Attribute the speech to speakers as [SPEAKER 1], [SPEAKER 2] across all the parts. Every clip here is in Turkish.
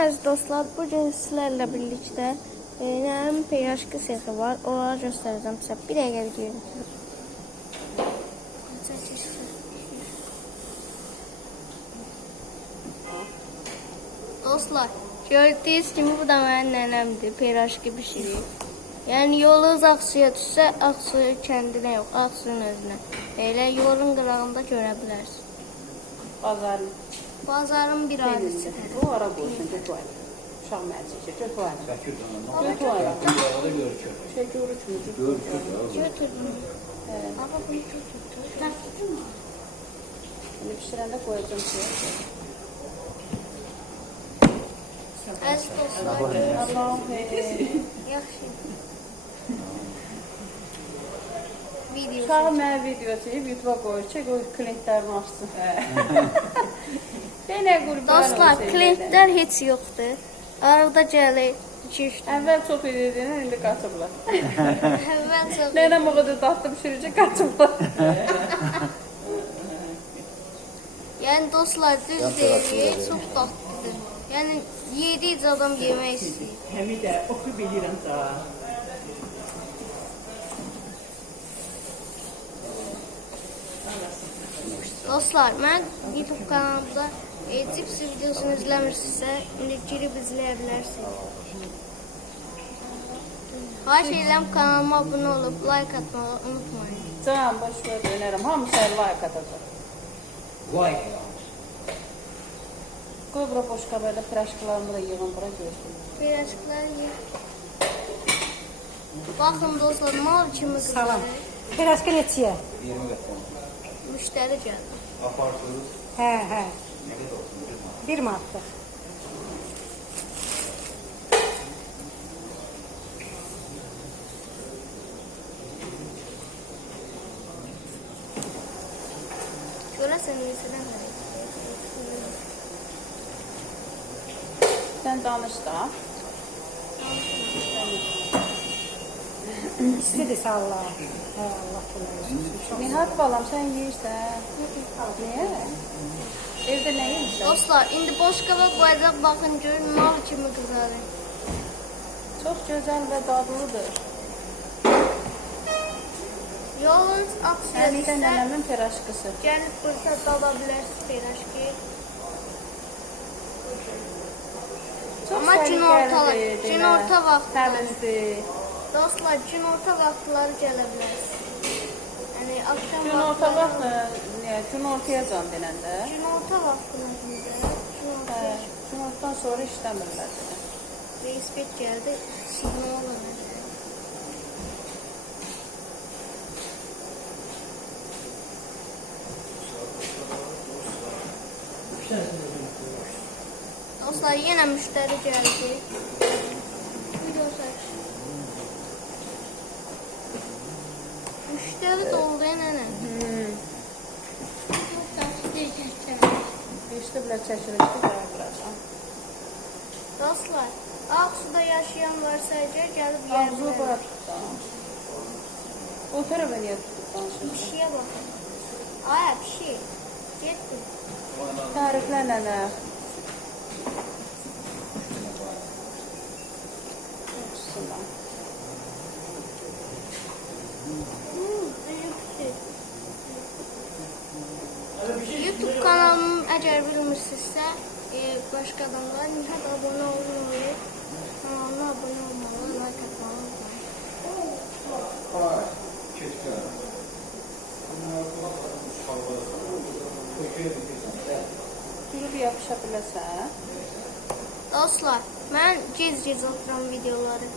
[SPEAKER 1] əziz dostlar, bu gün sizlərlə birlikdə e, nəmin peyraşqı sexi var. Onları göstərəcəm sizə. Bir dəqiqə görün. Dostlar, gördüyünüz kimi bu da mənim nənəmdir. Peyraşqı bişirir. Yəni yolunuz Ağsuya düşsə, Ağsuya kəndinə yox, Ağsuyun özünə. Elə yolun qırağında görə bilərsiniz.
[SPEAKER 2] Bazarın
[SPEAKER 1] Bazarın bir adisidir.
[SPEAKER 2] Bu ara qoysun, götür. Uşaq məclisi, götür.
[SPEAKER 3] Şəkil
[SPEAKER 2] Götür.
[SPEAKER 3] Şəkildə görükür.
[SPEAKER 2] Şey görükmür,
[SPEAKER 3] Görükür.
[SPEAKER 1] Götürdüm.
[SPEAKER 2] Hə,
[SPEAKER 1] Baba bunu götürdüm.
[SPEAKER 2] indi bişirəndə qoyacağım şey.
[SPEAKER 1] Əziz dostlar.
[SPEAKER 2] Allahım,
[SPEAKER 1] Yaxşı. Video.
[SPEAKER 2] Uşağı mənə video çəkib YouTube-a qoyur, çək o klientlərini açsın. Yenə qurban
[SPEAKER 1] Dostlar, klientlər heç yoxdur. Arada gəlir. 2-3
[SPEAKER 2] Əvvəl çox edirdin, indi qaçıblar.
[SPEAKER 1] Əvvəl çox.
[SPEAKER 2] Nənəm o qədər dadlı bişirəcək, qaçıblar.
[SPEAKER 1] Yəni dostlar, düz deyir, çox dadlıdır. Yəni yediyic adam yemək istəyir.
[SPEAKER 4] Həmidə, oxu bilirəm da.
[SPEAKER 1] Dostlar, mən YouTube kanalımda e, cips videosunu girib izləyə bilərsiniz. Xahiş edirəm kanalıma abunə olub like atmağı unutmayın.
[SPEAKER 2] Can, boş ver, dönərəm. Hamı sən like atacaq.
[SPEAKER 3] Vay.
[SPEAKER 2] Qoy bura boş qabərdə piraşqalarımı da yığın bura görsün.
[SPEAKER 1] Peyraşıqları ye. Baxın dostlar, mal kimi
[SPEAKER 5] Salam. Piraska neçəyə?
[SPEAKER 3] 20 qəpon.
[SPEAKER 1] Müştəri gəlir.
[SPEAKER 3] Apartırız.
[SPEAKER 5] Hə, hə.
[SPEAKER 3] Nə qədər olsun?
[SPEAKER 5] 1 manatdır.
[SPEAKER 1] Görəsən neçədən
[SPEAKER 2] Sən danış da.
[SPEAKER 5] İstidir sağlar. Hə, Allah olsun.
[SPEAKER 2] Nihat balam, sən yeyirsən. Niyə? Evdə nə yemirsən?
[SPEAKER 1] Dostlar, indi boş qaba qoyacaq, baxın görün mal kimi qızarır.
[SPEAKER 2] Çox gözəl və dadlıdır.
[SPEAKER 1] Aksiyada
[SPEAKER 2] Həmidə
[SPEAKER 1] isə
[SPEAKER 2] nənəmin piraşqısı.
[SPEAKER 1] gəlib burada dala bilərsiniz.
[SPEAKER 2] Çox
[SPEAKER 1] Amma
[SPEAKER 2] səliqəlidir,
[SPEAKER 1] günortalar,
[SPEAKER 2] demə.
[SPEAKER 1] günorta vaxtı.
[SPEAKER 2] Təmizdir.
[SPEAKER 1] Dostlar, günorta vaxtları gələ bilərsiniz. Axşam
[SPEAKER 2] Günorta
[SPEAKER 1] vaxtları-
[SPEAKER 2] vaxtı, nə, günortaya can denəndə.
[SPEAKER 1] Günorta vaxtında günorta.
[SPEAKER 2] Hə, günortadan sonra işləmirlər.
[SPEAKER 1] Reis bek gəldi. Siqnal verdi. Dostlar yenə müştəri gəldi. Video çək. Müştəri doldu nənə.
[SPEAKER 2] Hmm. İşte belə çəkilişdi qoyacağam.
[SPEAKER 1] Dostlar, Ağsuda yaşayan varsa
[SPEAKER 2] Ağzını
[SPEAKER 1] yerlərə.
[SPEAKER 2] bura tut da. O tərəfə niyə tutub danışırsan?
[SPEAKER 1] Pişiyə baxın. Aya pişi. Getdi.
[SPEAKER 2] Təriflə nənə. Yaxşısından.
[SPEAKER 1] YouTube kanalımı əgər bilmirsinizsə, e, adamlar Nihat abunə olmalı, kanalına abunə olmalı, like atmalı. unutmayın.
[SPEAKER 2] Durub yapışa biləsən.
[SPEAKER 1] Dostlar, mən gec-gec atıram videoları.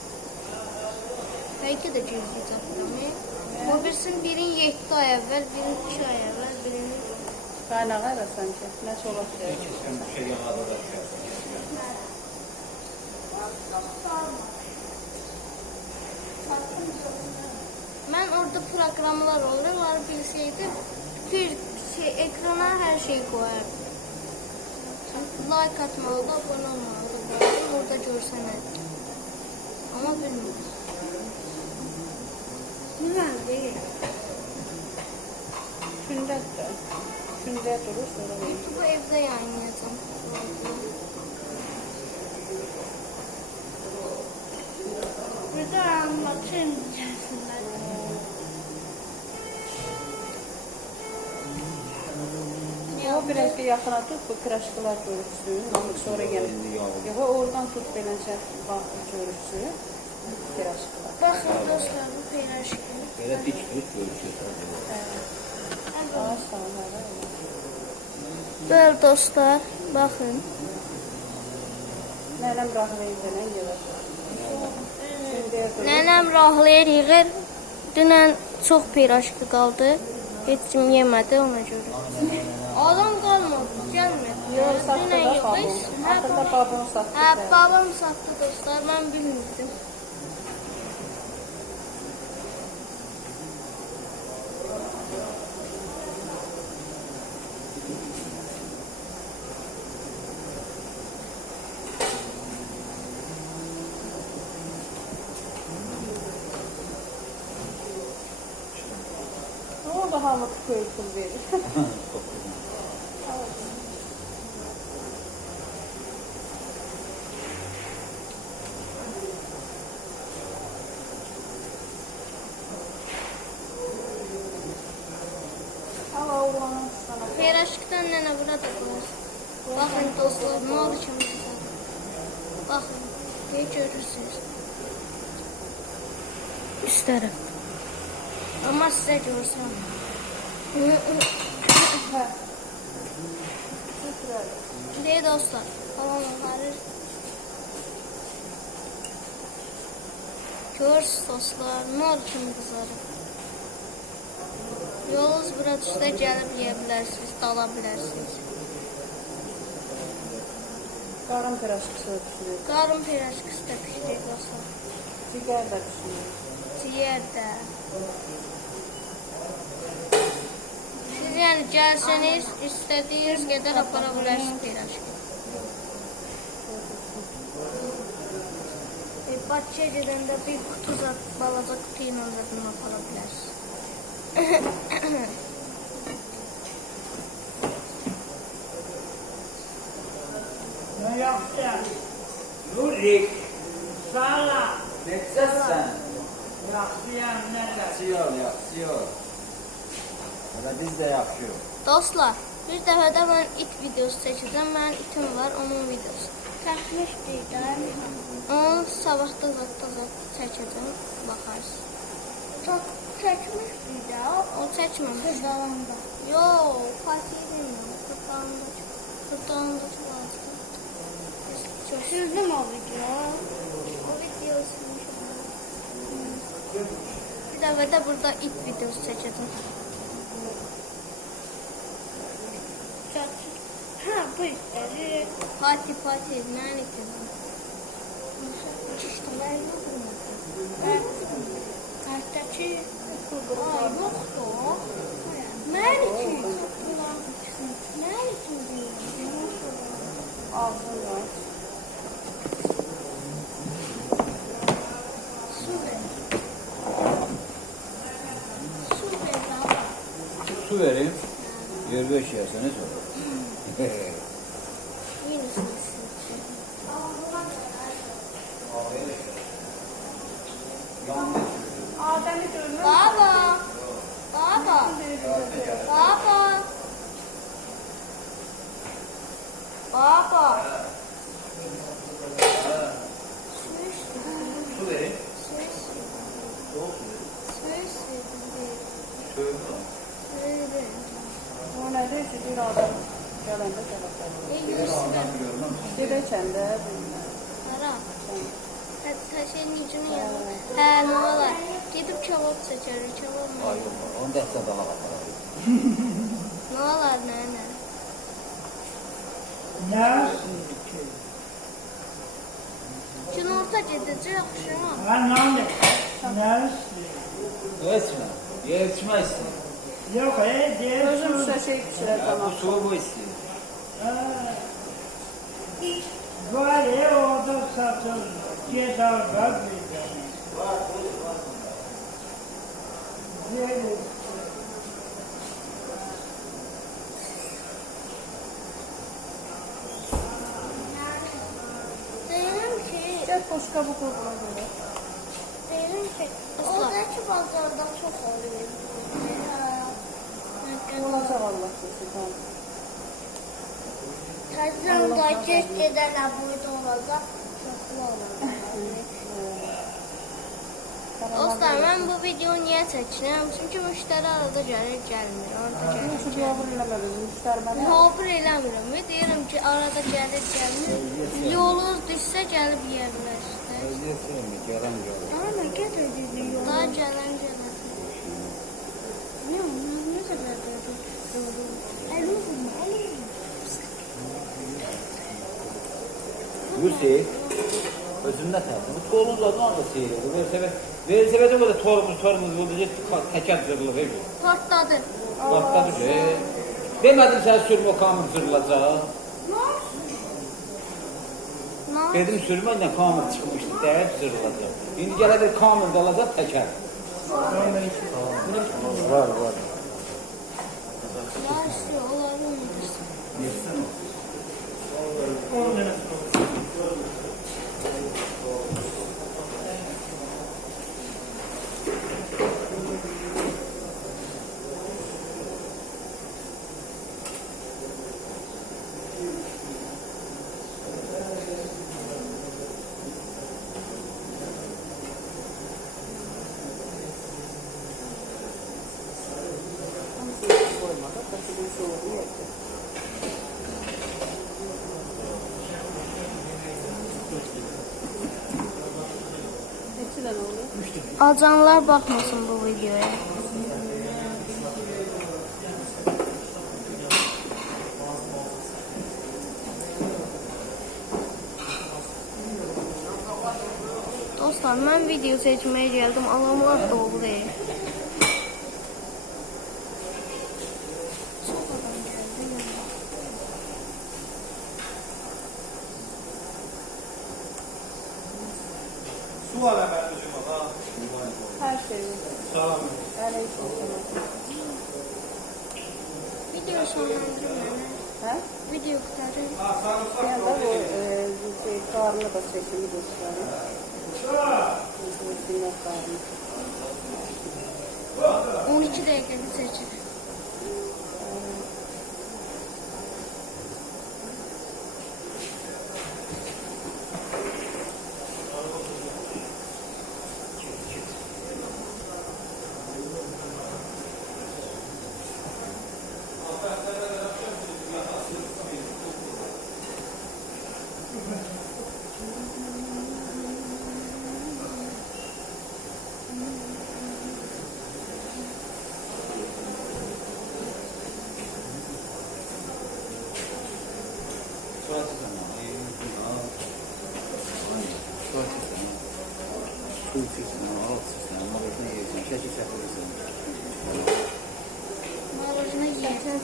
[SPEAKER 1] Bəlkə də gec-gec atıram. e. Bu birin 7 ay əvvəl, birin 2 ay birini
[SPEAKER 2] Sanki.
[SPEAKER 3] Bu şey da.
[SPEAKER 1] Mən orada proqramlar olur, onları bilsəydim, bir şey, ekrana hər şey qoyardım. Like atmalı da, abunə olmalı da qoyardım, orada görsənərdim. Amma bilmirəm. Nə deyil?
[SPEAKER 2] üstünde durur sonra. Bu
[SPEAKER 1] evde yani yazın. Bir de anlatayım içerisinde.
[SPEAKER 2] O biraz bir yaxına tut, bu qıraşqılar görürsün, onu sonra gəlir. Yox, oradan tut beləcə şey, görürsün, qıraşqılar.
[SPEAKER 1] Baxın dostlar, bu qıraşqı.
[SPEAKER 3] Belə dik tut,
[SPEAKER 2] görürsün. Evet.
[SPEAKER 1] Böyle dostlar bakın.
[SPEAKER 2] Nənəm edənə gəlir. Şimdi
[SPEAKER 1] Nənəm rahlayır yığır. Dünən çox peynaşkı qaldı. Heç kim yemədi ona görə. Adam qalmadı, gəlmir.
[SPEAKER 2] Yox, satdı
[SPEAKER 1] Dünən
[SPEAKER 2] da babam. Axırda babam satdı.
[SPEAKER 1] hə,
[SPEAKER 2] da.
[SPEAKER 1] babam satdı dostlar, mən bilmirdim.
[SPEAKER 2] Hava oğlanın sana.
[SPEAKER 1] Peynaşkıdan nənə bura da qoyur. Baxın dostlar, olur ki bizə. Baxın, ne görürsünüz. Sizə görsəm.
[SPEAKER 2] Hə. Götürəlim.
[SPEAKER 1] Ne dostlar, falan onları Görürsünüz dostlar, olur ki qızarır. Yolunuz bura düşsə gəlib yeyə bilərsiniz, dala bilərsiniz.
[SPEAKER 2] Qarın piraşkısı düşünür.
[SPEAKER 1] Qarın peyraşkısı da pişirir dostlar.
[SPEAKER 2] Cigər də düşünür.
[SPEAKER 1] Ciğer də. Siz yəni gəlsəniz, istədiyiniz qədər apara bilərsiniz peyraşkı. E, Bakıya gedəndə bir kutu da balaca kutu ilə bunu apara bilərsiniz.
[SPEAKER 4] Ne yaptın? Nurik. Sağla.
[SPEAKER 3] Neçəsən?
[SPEAKER 4] Yaxşıyam nədir?
[SPEAKER 3] Yaxşıyor, yaxşıyor. Hələ biz də yaxşıyıq.
[SPEAKER 1] Dostlar, bir dəfə də mən it videosu çəkəcəm. Mənim itim var, onun videosu. Çəkmişdik də. Onu zətdə zət çəkəcəm, baxarsınız. Çox çəkmişdik də. O çəkməmiş. Xırdalanda. Yox, Fatih demirəm. Xırdalanda. Xırdalanda çox azdır. Sizin o video? O video silmişəm. Bir dəfə də burada it videosu çəkəcəm. Ha bu işleri. Fatih Fatih ben itim. İşte ben yokum. Kartaki Aa yoktu o. Diyorum.
[SPEAKER 2] Ağzın var.
[SPEAKER 1] Su ver. Su ver baba.
[SPEAKER 3] Su vereyim. Yer beş yerseniz olur.
[SPEAKER 1] İyi misiniz siz?
[SPEAKER 2] Adem'i görmüyor
[SPEAKER 1] Baba. Baba. Baba. Baba. Su istedim.
[SPEAKER 3] Su vereyim.
[SPEAKER 1] Su istedim.
[SPEAKER 3] Soğuk su vereyim.
[SPEAKER 1] Su istedim.
[SPEAKER 3] Soğuk mu?
[SPEAKER 1] Öyle.
[SPEAKER 2] O ne diyor ki bir adam gelende telefon.
[SPEAKER 1] Ne yiyorsun?
[SPEAKER 2] Gedəkən də
[SPEAKER 1] Para. Hatta senin yüzünü yanına. He ne olar? Gidip kebap seçeriz. Kebap mı?
[SPEAKER 3] Ay. Onu da etsə daha qatar.
[SPEAKER 1] Ne olar nene?
[SPEAKER 4] Ne?
[SPEAKER 1] Günorta gidecek akşam.
[SPEAKER 4] Ha ne oldu? Ne?
[SPEAKER 3] Etmə. Yer içmə istəyir.
[SPEAKER 4] Yok e diğer
[SPEAKER 2] özüm
[SPEAKER 4] su.
[SPEAKER 2] şey pişirər
[SPEAKER 3] Bu
[SPEAKER 2] tamam.
[SPEAKER 3] suyu bu istəyir.
[SPEAKER 4] Ha. Var ya orada satılır. Al bak bir tane. Diğer
[SPEAKER 1] Diyorum ki
[SPEAKER 2] Gəl boşqabı qoy buna görə.
[SPEAKER 1] Dedim ki oradaki pazarda çok oluyor.
[SPEAKER 2] Olacak Allah kesin. Tamam.
[SPEAKER 1] Tezden kaçış gedənə burada olacaq. Çoxlu olacaq. Dostlar, mən bu videonu niyə çəkirəm? Çünki müştəri arada gəlir, gəlmir. Arada
[SPEAKER 2] eləmədim. Müştərməni.
[SPEAKER 1] Mühabir eləmirəm. Deyirəm ki, arada gəlir, gəlmir. Yolunuz düşsə gəlib bilərsiniz.
[SPEAKER 3] Vəziyyət mi? Gələn gəlir.
[SPEAKER 1] Ana, gətirdi yolu. Daha gələn gələn. Yox, necə gətirdi? Əlim, əlim.
[SPEAKER 3] Yusuf, özündə tərsin. Torumuz da da seyir. Ver səbə. Ver səbə də burada torumuz, torumuz burada getdi təkər zırılır ev.
[SPEAKER 1] Partladı.
[SPEAKER 3] Partladı. E, demədim sən sürmə zırılacaq.
[SPEAKER 1] Nə?
[SPEAKER 3] Dedim sürməklə kamil çıxmışdı, dəyib zırılacaq. İndi gələ bir kamil qalacaq təkər. Var, var.
[SPEAKER 1] Yaxşı, onları unutursun.
[SPEAKER 2] Koymadı.
[SPEAKER 1] Acanlar bakmasın bu videoya. Dostlar ben video seçmeye geldim. Alamlar dolu değil. Çok adam geldi ya.
[SPEAKER 4] Su var hemen özüm ha.
[SPEAKER 2] Her şey var.
[SPEAKER 4] Sağ ol.
[SPEAKER 2] Her şey var.
[SPEAKER 1] Video sonlandırma.
[SPEAKER 2] Ha?
[SPEAKER 1] Video kurtarır.
[SPEAKER 2] Bir anda bu e, bu şey, karnı da çekimi gösteriyor. Bu sinek karnı.
[SPEAKER 1] 12 dakikada seçin.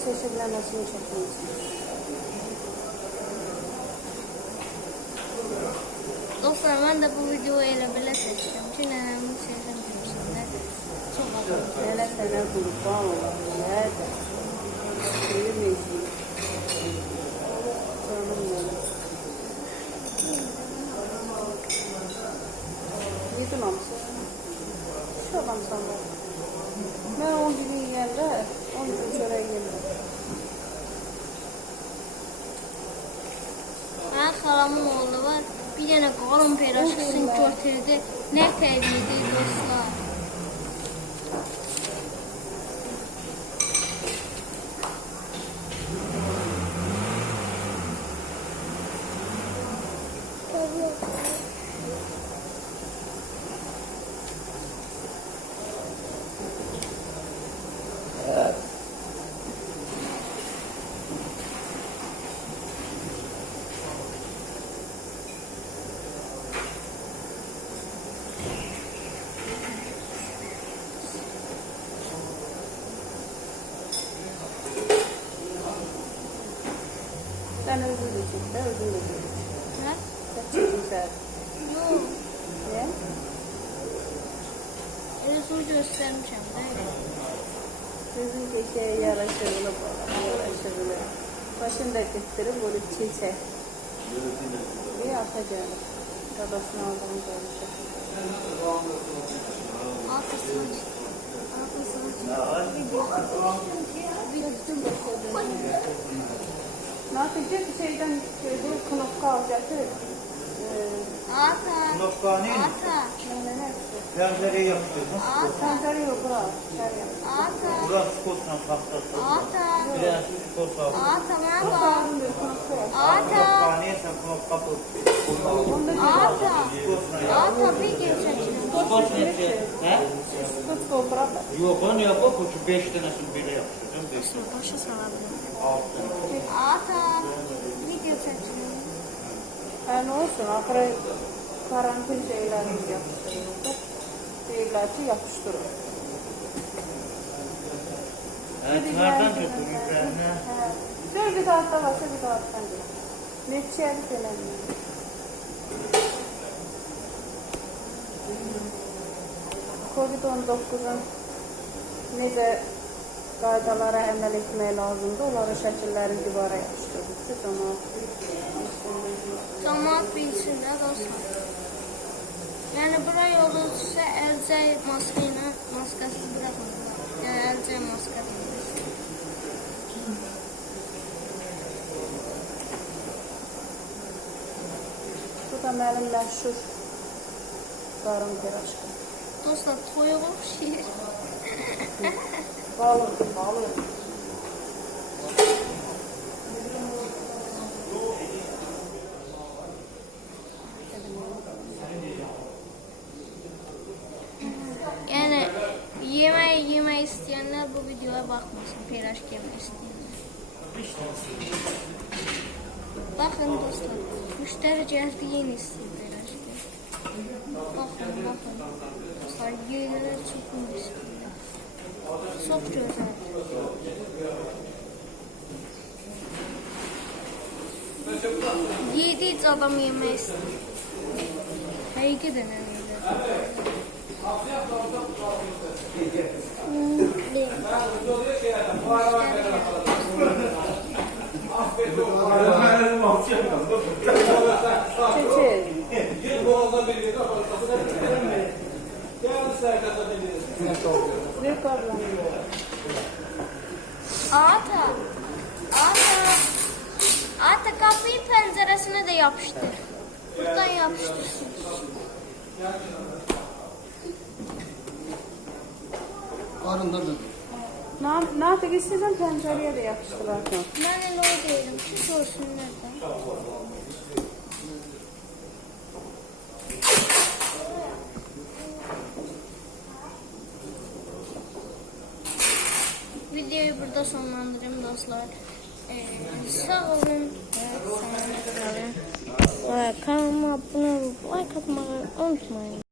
[SPEAKER 2] Sen çeşitlenmesini çekiyorsun.
[SPEAKER 1] Dostlar ben de bu videoyu elə belə seçdim ki, nənəmin sehrin içində çox adam.
[SPEAKER 2] Hele sana kurban. Nerede? Bilir benim. Yedin amca. Şu adam sana. Ben 10 gün yiyende 10 gün çöreği yedim.
[SPEAKER 1] Mənim xalamın oğlu var. Bir dənə qalın peyraşısını götürdü. Nə təbiyyədi dostlar.
[SPEAKER 2] Sen özür dilesin. Ben özür dilesin.
[SPEAKER 1] Hə?
[SPEAKER 2] Sen çıktın sen.
[SPEAKER 1] Yox.
[SPEAKER 2] Niye?
[SPEAKER 1] Elə su göstərmişəm də.
[SPEAKER 2] Sizin keşeye yaraşırlı bana. Yaraşırlı. Başını da kıstırıp böyle çiçek. Bir atacağım. Babasını aldım görmüşüm. Ne yapacak? Şeyden şeyde knopka alacaktı. Ee,
[SPEAKER 1] Ata.
[SPEAKER 5] Knopkani
[SPEAKER 1] Ata.
[SPEAKER 2] ne ne hepsi.
[SPEAKER 5] Pencereye yapıştırmış.
[SPEAKER 1] Ata.
[SPEAKER 2] Pencere yok bura.
[SPEAKER 1] Ata.
[SPEAKER 5] Burası skotla tahtası.
[SPEAKER 1] Ata.
[SPEAKER 5] Bir tane skot var.
[SPEAKER 1] Ata merhaba. Ata.
[SPEAKER 5] Sen knop kapı.
[SPEAKER 1] Ata. Ata bir geçelim.
[SPEAKER 5] Skot ne? He?
[SPEAKER 2] Tut toprak.
[SPEAKER 5] Yok onu yap. O şu beş tanesini bire yapıştıracağım. Beş tane.
[SPEAKER 1] Başa sarabilirim.
[SPEAKER 5] Altı.
[SPEAKER 1] Ata. Bir geçelim.
[SPEAKER 2] Ha ne olsun ahire karantin şeylerimiz yapıştırılır. Ki yapıştırır.
[SPEAKER 5] Evet, nereden tutun yukarına?
[SPEAKER 2] Dur bir tarafta varsa bir taraftan gel. Netçiye bir önemli. Covid-19'un necə qaydalara əməl etmək lazımdır, onların şəkillərini divara yapışdırdık. Siz onu
[SPEAKER 1] Cemaat bilsinler dostlar. Yani buraya olursa elce maskeyle maskası bırakmadılar. Yani elce maskası.
[SPEAKER 2] Bu da mənim məşhur qarın piraşkı.
[SPEAKER 1] Dostlar toyuğu şiir.
[SPEAKER 2] Balıq, balıq.
[SPEAKER 1] Yani yemeği yemeği isteyenler bu videoya bakmasın. Peyraş yemeği isteyenler. Bakın dostlar. Yeni istiyor peyraş Bakın bakın. Yerler çok istiyor. Çok güzel. Yedi hiç adam yemeği istiyor. Hayki de ne
[SPEAKER 2] Çiçek. Ne qarlan?
[SPEAKER 1] Ata. Ata. Ata kapıyı penceresine de yapıştır. Buradan yapıştırsın.
[SPEAKER 2] Ne, ne yaptık istəyirsən pəncərəyə də yapışdırarsan.
[SPEAKER 1] Ben de o değilim. Şu sorsunlar da. Videoyu burada sonlandırayım dostlar. Ee, sağ olun. Kanalıma abone olup like atmayı unutmayın.